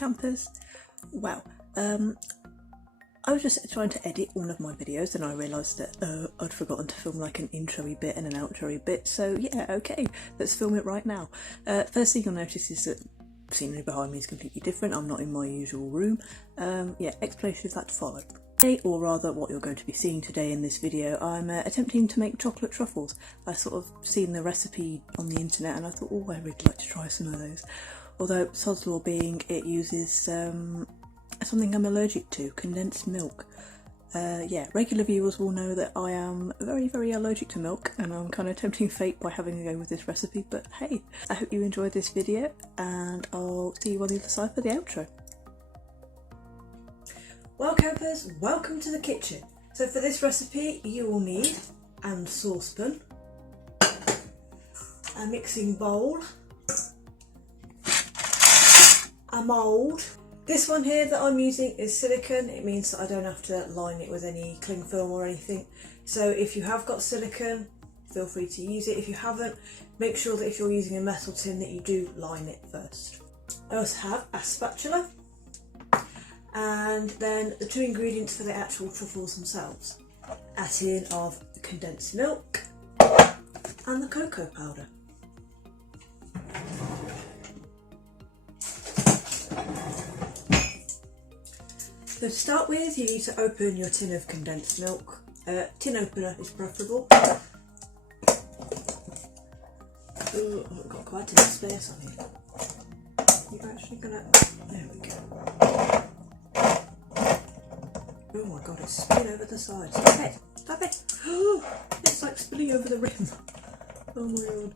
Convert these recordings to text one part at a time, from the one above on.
campers. Wow, I was just trying to edit one of my videos and I realised that I'd forgotten to film like an intro-y bit and an outro-y bit, so yeah, okay, let's film it right now. First thing you'll notice is that the scenery behind me is completely different. I'm not in my usual room. Yeah, explanation of that to follow. Today, or rather what you're going to be seeing today in this video, I'm attempting to make chocolate truffles. I sort of seen the recipe on the internet and I thought, oh, I'd really like to try some of those. Although, sod's law being, it uses something I'm allergic to, condensed milk. Yeah, regular viewers will know that I am very, very allergic to milk and I'm kind of tempting fate by having a go with this recipe, but hey, I hope you enjoyed this video and I'll see you on the other side for the outro. Well campers, welcome to the kitchen. So for this recipe you will need a saucepan, a mixing bowl, a mould. This one here that I'm using is silicone. It means that I don't have to line it with any cling film or anything. So if you have got silicone, feel free to use it. If you haven't, make sure that if you're using a metal tin that you do line it first. I also have a spatula and then the two ingredients for the actual truffles themselves. A tin of condensed milk and the cocoa powder. So to start with, you need to open your tin of condensed milk. Tin opener is preferable. Ooh, I've got quite a bit of space on here. You're actually gonna... There we go. Oh my god, it's spilling over the side. Stop it! Stop it! Oh, it's like spilling over the rim. Oh my god.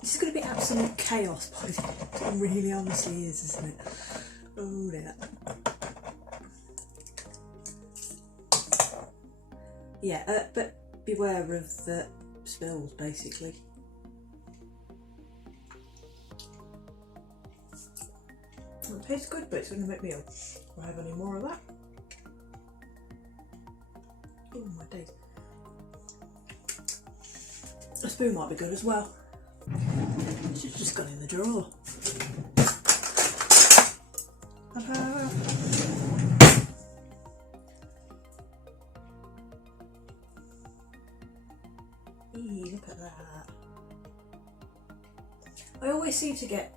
This is going to be absolute chaos, boys. It really honestly is, isn't it? Oh dear. Yeah, but beware of spills, basically. It tastes good, but it's going to make me ill. Will I have any more of that? Oh my days. A spoon might be good as well. It's just gone in the drawer. Ta-da! Look at that. I always seem to get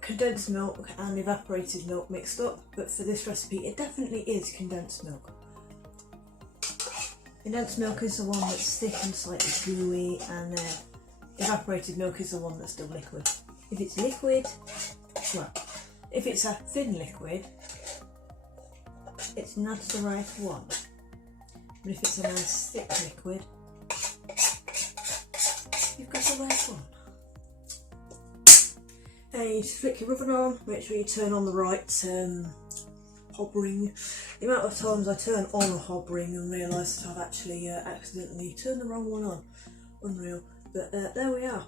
condensed milk and evaporated milk mixed up, but for this recipe it definitely is condensed milk. Condensed milk is the one that's thick and slightly gooey, and evaporated milk is the one that's still liquid. If it's liquid, well, if it's a thin liquid, it's not the right one. But if it's a nice thick liquid, you've got the right one. Then you need to flick your oven on, make sure you turn on the right hob ring. The amount of times I turn on a hob ring and realise that I've actually accidentally turned the wrong one on. Unreal. But there we are.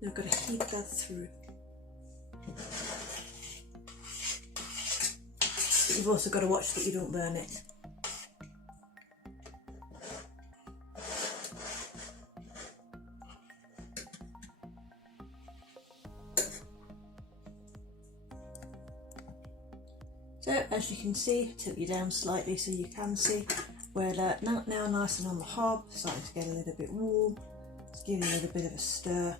Now I've got to heat that through. But you've also got to watch that you don't burn it. So as you can see, tip you down slightly so you can see where they're now nice and on the hob, starting to get a little bit warm. Just give it a little bit of a stir.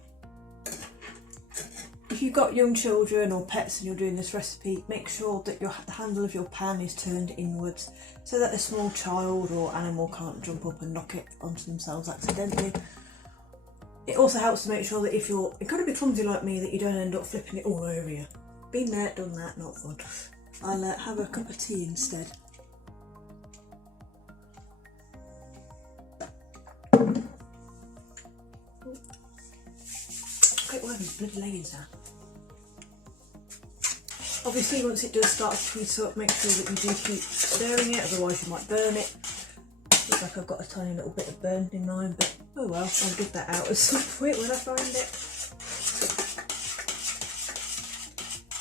If you've got young children or pets and you're doing this recipe, make sure that the handle of your pan is turned inwards so that a small child or animal can't jump up and knock it onto themselves accidentally. It also helps to make sure that if you're kind of be clumsy like me, that you don't end up flipping it all over you. Been there, done that, not fun. I'll have a cup of tea instead. Quite working bloody leggings now. Obviously once it does start to heat up, make sure that you do keep stirring it, otherwise you might burn it. Looks like I've got a tiny little bit of burn in mine, but oh well, I'll get that out at some point when I find it.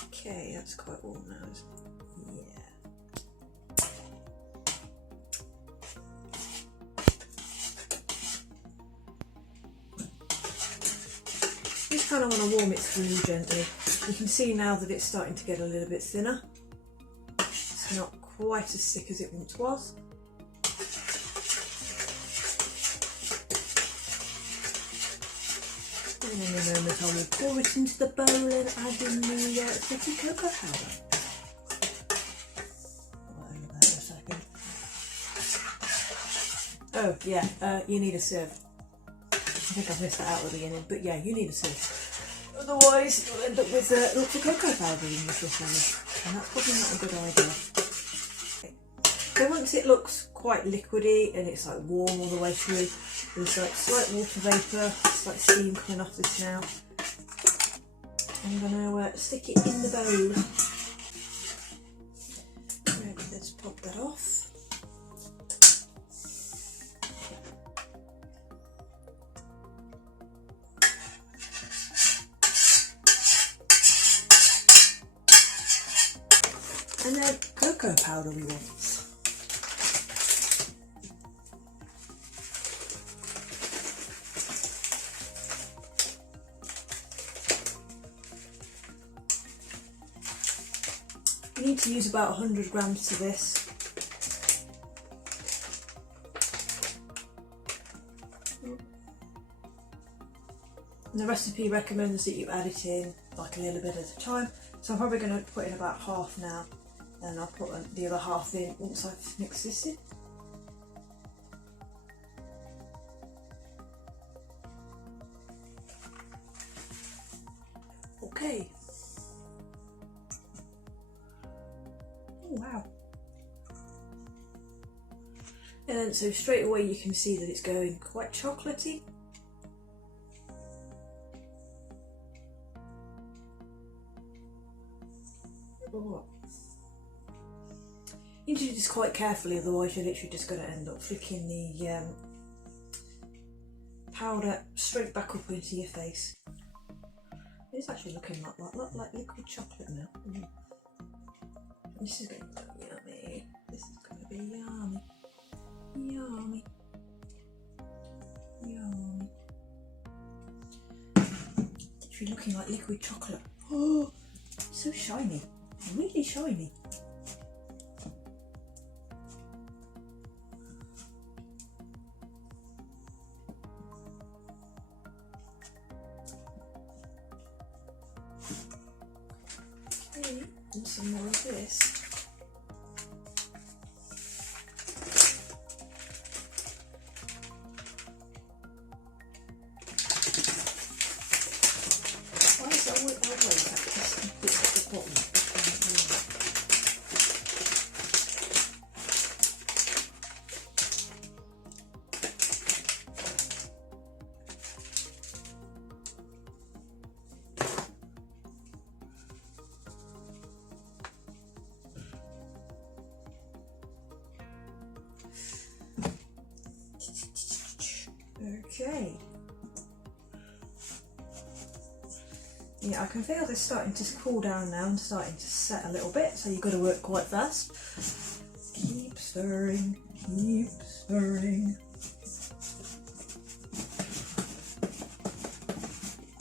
Okay, that's quite warm now, isn't it? Just kind of want to warm it through gently. You can see now that it's starting to get a little bit thinner. It's not quite as thick as it once was. And in a moment I will pour it into the bowl and add in the sticky cocoa powder. Oh yeah, you need a sieve. I think I've missed that out at the beginning, but yeah, you need a sieve. Otherwise you'll end up with lots of cocoa powder in your truffles, and that's probably not a good idea. Okay. So once it looks quite liquidy and it's like warm all the way through, there's like slight water vapour, slight steam coming off this now. I'm going to stick it in the bowl. Right, let's pop that off. And then cocoa powder we want. You need to use about 100 grams to this. And the recipe recommends that you add it in like a little bit at a time. So I'm probably going to put in about half now, and I'll put the other half in once I've mixed this in. Okay. Oh wow. And so straight away you can see that it's going quite chocolatey. Oh. You need to do this quite carefully, otherwise you're literally just going to end up flicking the powder straight back up into your face. It's actually looking like liquid chocolate now. Mm. This is going to be yummy. This is going to be yummy. Yummy. Yummy. It's actually looking like liquid chocolate. Oh, so shiny. Really shiny. Okay, and some more of this. Why is that always at the bottom? Okay. Yeah, I can feel this starting to cool down now and starting to set a little bit, so you've got to work quite fast. Keep stirring, keep stirring.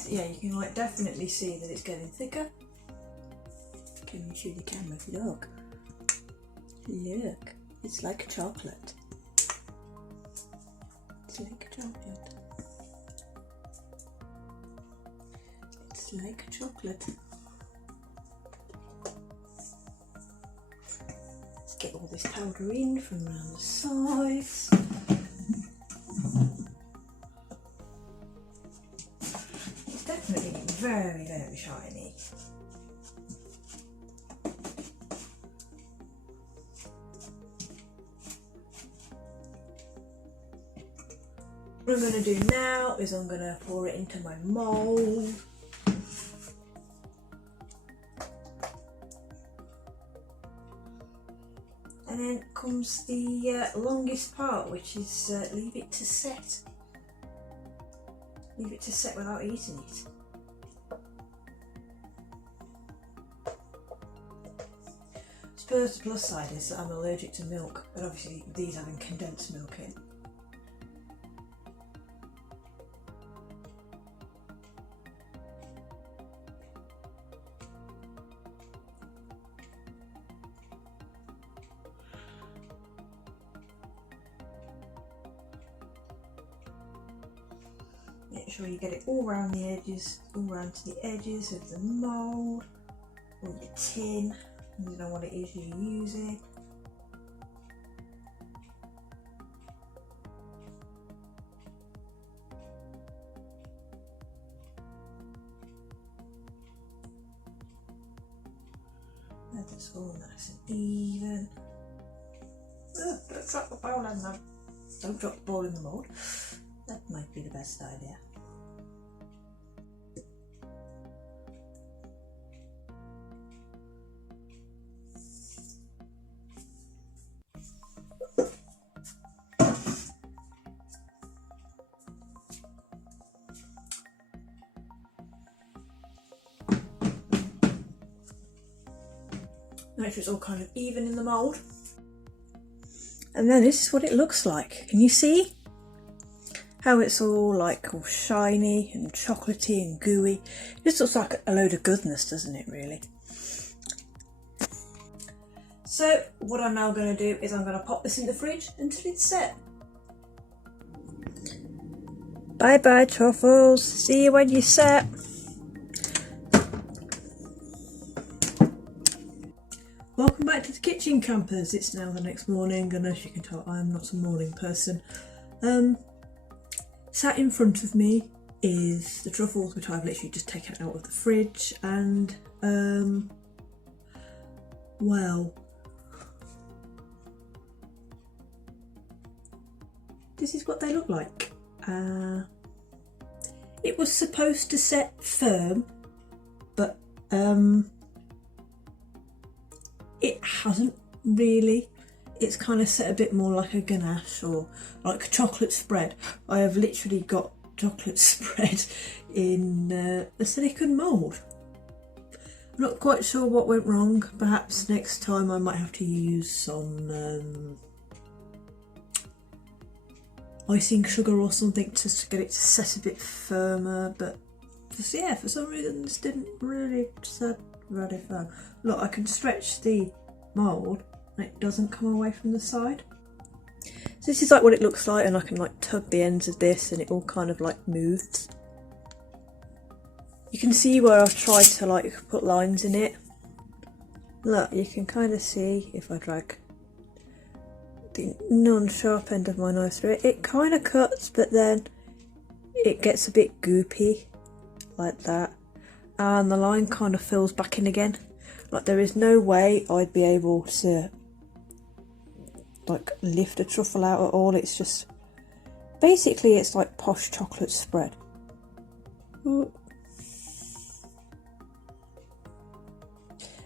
Yeah, you can like definitely see that it's getting thicker. Can you show the camera? Look. Look, it's like chocolate. It's like chocolate. It's like chocolate. Let's get all this powder in from around the sides. It's definitely very, very shiny. What I'm going to do now is I'm going to pour it into my mould. And then comes the longest part, which is leave it to set. Leave it to set without eating it. I suppose the plus side is that I'm allergic to milk, but obviously these having condensed milk in. make sure you get it all around the edges, all around to the edges of the mould or the tin, you know what it is you're using. That's all nice and even. Don't drop the bowl in the Don't drop the ball in the mould. That might be the best idea. Make sure it's all kind of even in the mould. And then this is what it looks like. Can you see how it's all like all shiny and chocolatey and gooey? It just looks like a load of goodness, doesn't it, really? So what I'm now going to do is I'm going to pop this in the fridge until it's set. Bye bye, Truffles. See you when you're set. Welcome back to the kitchen, campers. It's now the next morning, and as you can tell, I'm not a morning person. Sat in front of me is the truffles, which I've literally just taken out of the fridge, and well, this is what they look like. It was supposed to set firm, but it hasn't really. It's kind of set a bit more like a ganache or like a chocolate spread. I have literally got chocolate spread in a silicone mould. I'm not quite sure what went wrong. Perhaps next time I might have to use some icing sugar or something to get it to set a bit firmer, but yeah, for some reason this didn't really set very firm. Look, I can stretch the mould and it doesn't come away from the side. So this is like what it looks like, and I can like tug the ends of this and it all kind of like moves. You can see where I've tried to like put lines in it. Look, you can kind of see if I drag the non-sharp end of my knife through it, it kind of cuts, but then it gets a bit goopy like that, and the line kind of fills back in again. Like there is no way I'd be able to like lift a truffle out at all. It's just basically it's like posh chocolate spread. Ooh.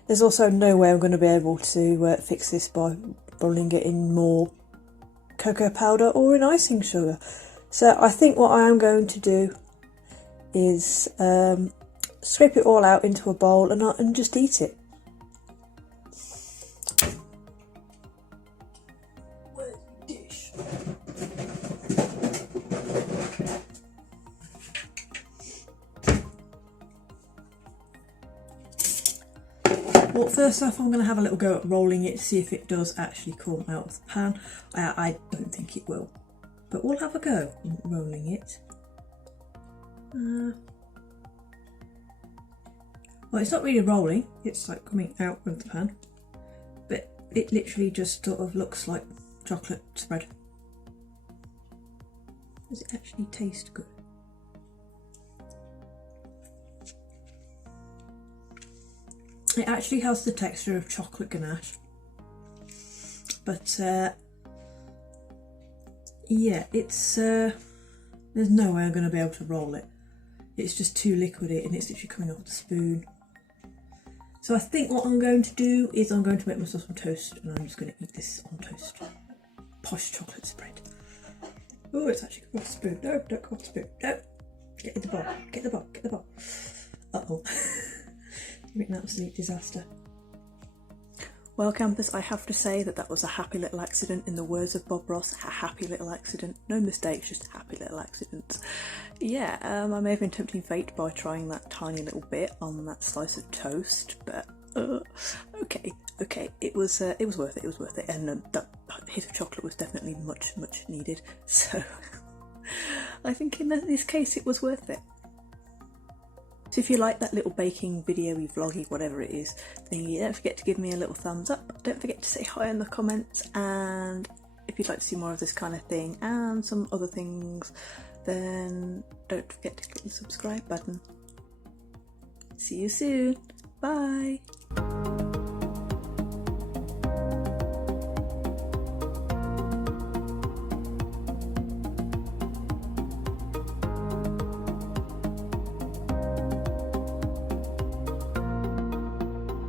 There's also no way I'm going to be able to fix this by rolling it in more cocoa powder or in icing sugar. So I think what I am going to do is scrape it all out into a bowl and just eat it. Where's the dish? Well, first off, I'm going to have a little go at rolling it to see if it does actually come out of the pan. I don't think it will, but we'll have a go at rolling it. Well, it's not really rolling, it's like coming out of the pan, but it literally just sort of looks like chocolate spread. Does it actually taste good? It actually has the texture of chocolate ganache, but yeah, it's there's no way I'm going to be able to roll it. It's just too liquidy and it's literally coming off the spoon. So I think what I'm going to do is I'm going to make myself some toast and I'm just going to eat this on toast. Posh chocolate spread. Oh, it's actually come off the spoon. No, don't come off the spoon. No. Get in the bowl. Get the bowl. Get the bowl. Uh-oh. It's an absolute disaster. Well, campers, I have to say that was a happy little accident. In the words of Bob Ross, a happy little accident. No mistakes, just happy little accidents. Yeah, I may have been tempting fate by trying that tiny little bit on that slice of toast, but okay, it was worth it, and that hit of chocolate was definitely much needed. So I think in this case it was worth it. So if you like that little baking video-y, vloggy, whatever it is thingy, don't forget to give me a little thumbs up. Don't forget to say hi in the comments, and if you'd like to see more of this kind of thing and some other things, then don't forget to click the subscribe button. See you soon. Bye.